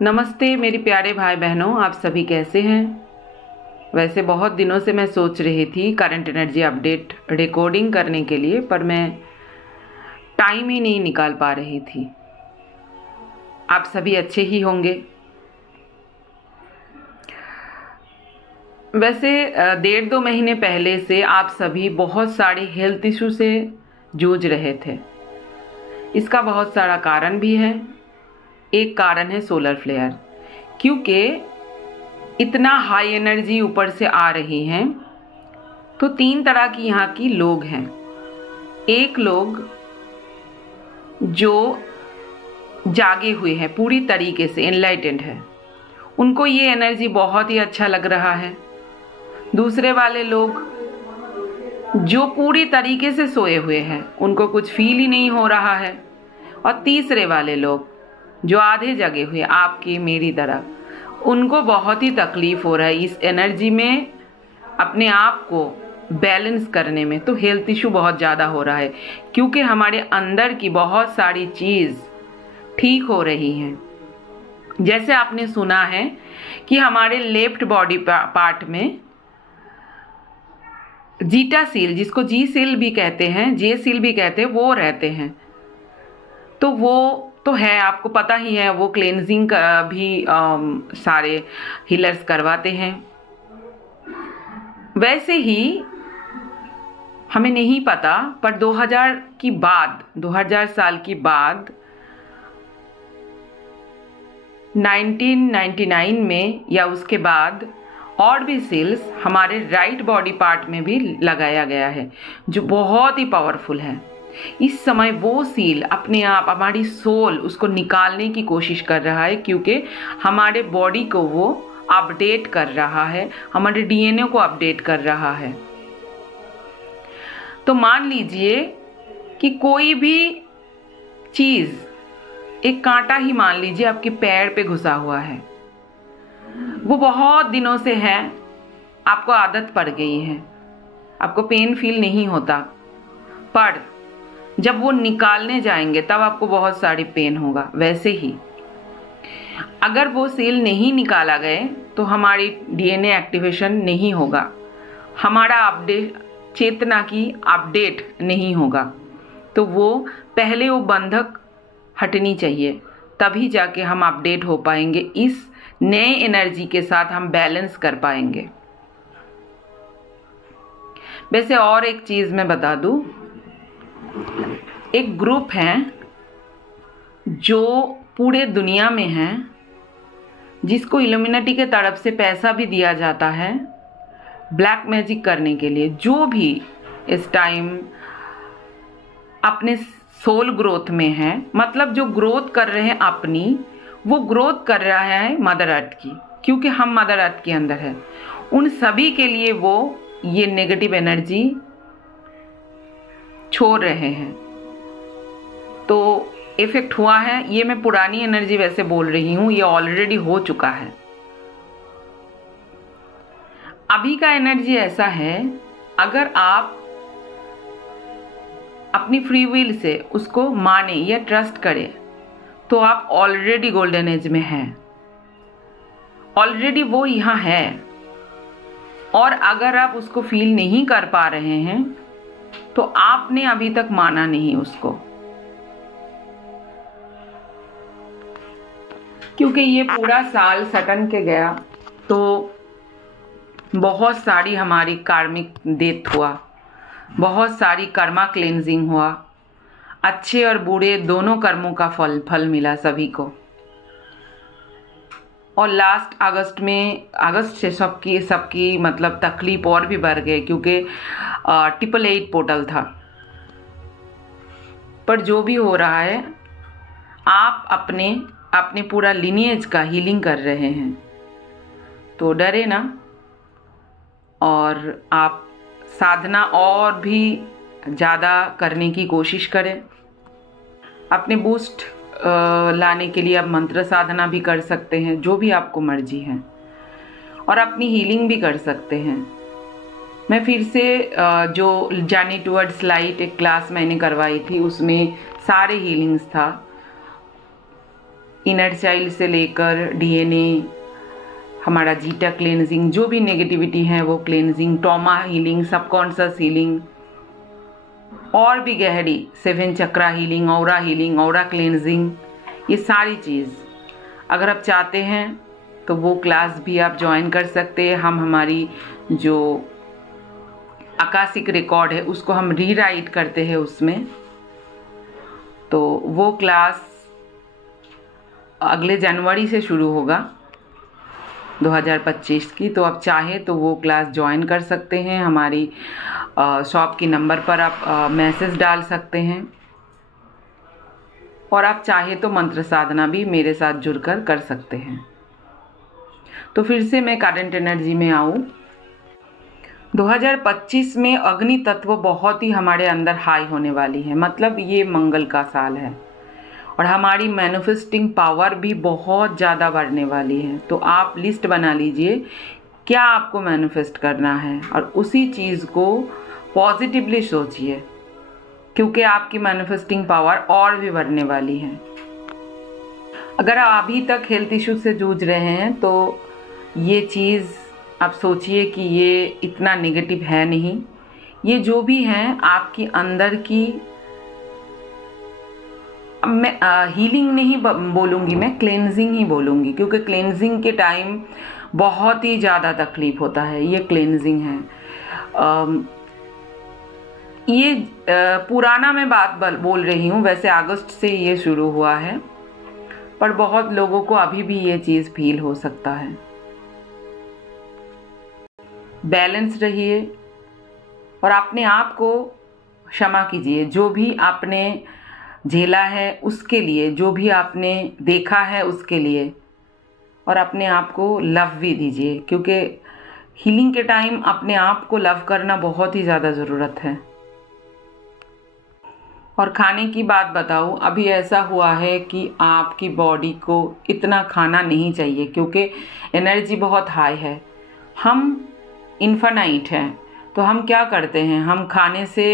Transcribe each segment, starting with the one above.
नमस्ते मेरे प्यारे भाई बहनों, आप सभी कैसे हैं। वैसे बहुत दिनों से मैं सोच रही थी करंट एनर्जी अपडेट रिकॉर्डिंग करने के लिए, पर मैं टाइम ही नहीं निकाल पा रही थी। आप सभी अच्छे ही होंगे। वैसे 1.5-2 महीने पहले से आप सभी बहुत सारे हेल्थ इशू से जूझ रहे थे। इसका बहुत सारा कारण भी है। एक कारण है सोलर फ्लेयर, क्योंकि इतना हाई एनर्जी ऊपर से आ रही है। तो 3 तरह की यहाँ की लोग हैं। एक लोग जो जागे हुए हैं, पूरी तरीके से एनलाइटेंड है, उनको ये एनर्जी बहुत ही अच्छा लग रहा है। दूसरे वाले लोग जो पूरी तरीके से सोए हुए हैं, उनको कुछ फील ही नहीं हो रहा है। और तीसरे वाले लोग जो आधे जगे हुए, आपकी मेरी तरह, उनको बहुत ही तकलीफ हो रहा है इस एनर्जी में अपने आप को बैलेंस करने में। तो हेल्थ इशू बहुत ज़्यादा हो रहा है, क्योंकि हमारे अंदर की बहुत सारी चीज़ ठीक हो रही हैं। जैसे आपने सुना है कि हमारे लेफ्ट बॉडी पार्ट में जीटा सील, जिसको जी सील भी कहते हैं, जे सील भी कहते हैं, वो रहते हैं। तो वो तो है, आपको पता ही है। वो क्लेंजिंग का भी सारे हीलर्स करवाते हैं। वैसे ही हमें नहीं पता, पर 2000 साल की बाद 1999 में या उसके बाद और भी सील्स हमारे राइट बॉडी पार्ट में भी लगाया गया है, जो बहुत ही पावरफुल है। इस समय वो सील अपने आप, हमारी सोल, उसको निकालने की कोशिश कर रहा है, क्योंकि हमारे बॉडी को वो अपडेट कर रहा है, हमारे डीएनए को अपडेट कर रहा है। तो मान लीजिए कि कोई भी चीज़, एक कांटा ही मान लीजिए आपके पैर पे घुसा हुआ है, वो बहुत दिनों से है, आपको आदत पड़ गई है, आपको पेन फील नहीं होता, पर जब वो निकालने जाएंगे तब आपको बहुत सारी पेन होगा। वैसे ही अगर वो सेल नहीं निकाला गए तो हमारी डीएनए एक्टिवेशन नहीं होगा, हमारा अपडेट, चेतना की अपडेट नहीं होगा। तो वो पहले वो बंधक हटनी चाहिए, तभी जाके हम अपडेट हो पाएंगे। इस नए एनर्जी के साथ हम बैलेंस कर पाएंगे। वैसे और एक चीज़ मैं बता दूं, एक ग्रुप है जो पूरे दुनिया में है, जिसको इल्यूमिनेटी के तरफ से पैसा भी दिया जाता है ब्लैक मैजिक करने के लिए। जो भी इस टाइम अपने सोल ग्रोथ में है, मतलब जो ग्रोथ कर रहे हैं अपनी, वो ग्रोथ कर रहा है मदर अर्थ की, क्योंकि हम मदर अर्थ के अंदर है। उन सभी के लिए वो ये नेगेटिव एनर्जी छोड़ रहे हैं। तो इफेक्ट हुआ है। ये मैं पुरानी एनर्जी वैसे बोल रही हूँ, ये ऑलरेडी हो चुका है। अभी का एनर्जी ऐसा है, अगर आप अपनी फ्री विल से उसको माने या ट्रस्ट करें, तो आप ऑलरेडी गोल्डन एज में हैं। ऑलरेडी वो यहाँ है। और अगर आप उसको फील नहीं कर पा रहे हैं, तो आपने अभी तक माना नहीं उसको, क्योंकि ये पूरा साल सटन के गया तो बहुत सारी हमारी कार्मिक डेथ हुआ, बहुत सारी कर्मा क्लेंजिंग हुआ, अच्छे और बुरे दोनों कर्मों का फल मिला सभी को। और लास्ट अगस्त से सबकी मतलब तकलीफ और भी बढ़ गई, क्योंकि 888 पोर्टल था। पर जो भी हो रहा है, आप अपने पूरा लिनिएज का हीलिंग कर रहे हैं, तो डरे ना। और आप साधना और भी ज़्यादा करने की कोशिश करें। अपने बूस्ट लाने के लिए आप मंत्र साधना भी कर सकते हैं, जो भी आपको मर्जी है, और अपनी हीलिंग भी कर सकते हैं। मैं फिर से जो जर्नी टुवर्ड्स लाइट एक क्लास मैंने करवाई थी, उसमें सारे हीलिंग्स था। इनर चाइल्ड से लेकर डीएनए, हमारा जीटा क्लेंजिंग, जो भी नेगेटिविटी है वो cleansing, trauma healing, subconscious healing, और भी गहरी 7 चक्रा हीलिंग, ऑरा क्लेंजिंग, ये सारी चीज़ अगर आप चाहते हैं तो वो क्लास भी आप ज्वाइन कर सकते हैं। हम हमारी जो आकाशिक रिकॉर्ड है उसको हम रीराइट करते हैं उसमें, तो वो क्लास अगले जनवरी से शुरू होगा 2025 की। तो आप चाहे तो वो क्लास ज्वाइन कर सकते हैं। हमारी शॉप की नंबर पर आप मैसेज डाल सकते हैं, और आप चाहे तो मंत्र साधना भी मेरे साथ जुड़कर कर सकते हैं। तो फिर से मैं करंट एनर्जी में आऊँ। 2025 में अग्नि तत्व बहुत ही हमारे अंदर हाई होने वाली है, मतलब ये मंगल का साल है, और हमारी मैनिफेस्टिंग पावर भी बहुत ज़्यादा बढ़ने वाली है। तो आप लिस्ट बना लीजिए क्या आपको मैनिफेस्ट करना है, और उसी चीज़ को पॉजिटिवली सोचिए, क्योंकि आपकी मैनिफेस्टिंग पावर और भी बढ़ने वाली है। अगर आप अभी तक हेल्थ इश्यू से जूझ रहे हैं तो ये चीज़ आप सोचिए कि ये इतना नेगेटिव है नहीं। ये जो भी हैं आपकी अंदर की, मैं हीलिंग नहीं बोलूँगी, मैं क्लेंजिंग ही बोलूँगी, क्योंकि क्लेंजिंग के टाइम बहुत ही ज़्यादा तकलीफ होता है। ये क्लेंजिंग है। ये पुराना मैं बात बोल रही हूँ, वैसे अगस्त से ये शुरू हुआ है, पर बहुत लोगों को अभी भी ये चीज़ फील हो सकता है। बैलेंस रहिए और अपने आप को क्षमा कीजिए। जो भी आपने झेला है उसके लिए, जो भी आपने देखा है उसके लिए, और अपने आप को लव भी दीजिए, क्योंकि हीलिंग के टाइम अपने आप को लव करना बहुत ही ज़्यादा ज़रूरत है। और खाने की बात बताऊँ, अभी ऐसा हुआ है कि आपकी बॉडी को इतना खाना नहीं चाहिए, क्योंकि एनर्जी बहुत हाई है। हम इन्फानाइट हैं, तो हम क्या करते हैं, हम खाने से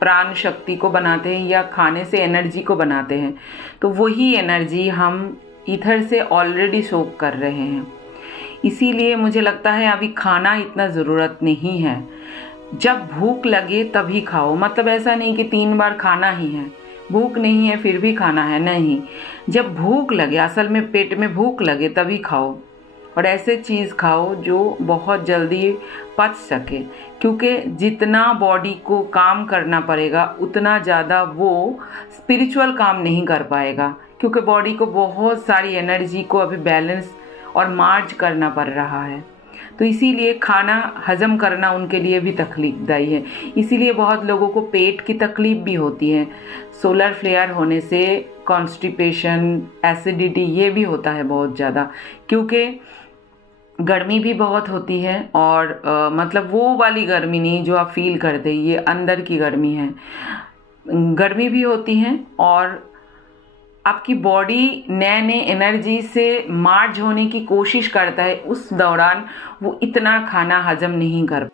प्राण शक्ति को बनाते हैं या खाने से एनर्जी को बनाते हैं, तो वही एनर्जी हम ईथर से ऑलरेडी सोक कर रहे हैं। इसीलिए मुझे लगता है अभी खाना इतना ज़रूरत नहीं है। जब भूख लगे तभी खाओ, मतलब ऐसा नहीं कि 3 बार खाना ही है, भूख नहीं है फिर भी खाना है, नहीं। जब भूख लगे, असल में पेट में भूख लगे तभी खाओ, और ऐसे चीज़ खाओ जो बहुत जल्दी पच सके, क्योंकि जितना बॉडी को काम करना पड़ेगा उतना ज़्यादा वो स्पिरिचुअल काम नहीं कर पाएगा, क्योंकि बॉडी को बहुत सारी एनर्जी को अभी बैलेंस और मार्ज करना पड़ रहा है। तो इसीलिए खाना हजम करना उनके लिए भी तकलीफदायी है। इसीलिए बहुत लोगों को पेट की तकलीफ भी होती है। सोलर फ्लेयर होने से कॉन्स्टिपेशन, एसिडिटी, ये भी होता है बहुत ज़्यादा, क्योंकि गर्मी भी बहुत होती है, और मतलब वो वाली गर्मी नहीं जो आप फील करते, ये अंदर की गर्मी है। गर्मी भी होती है, और आपकी बॉडी नए नए एनर्जी से मार्ज होने की कोशिश करता है, उस दौरान वो इतना खाना हजम नहीं कर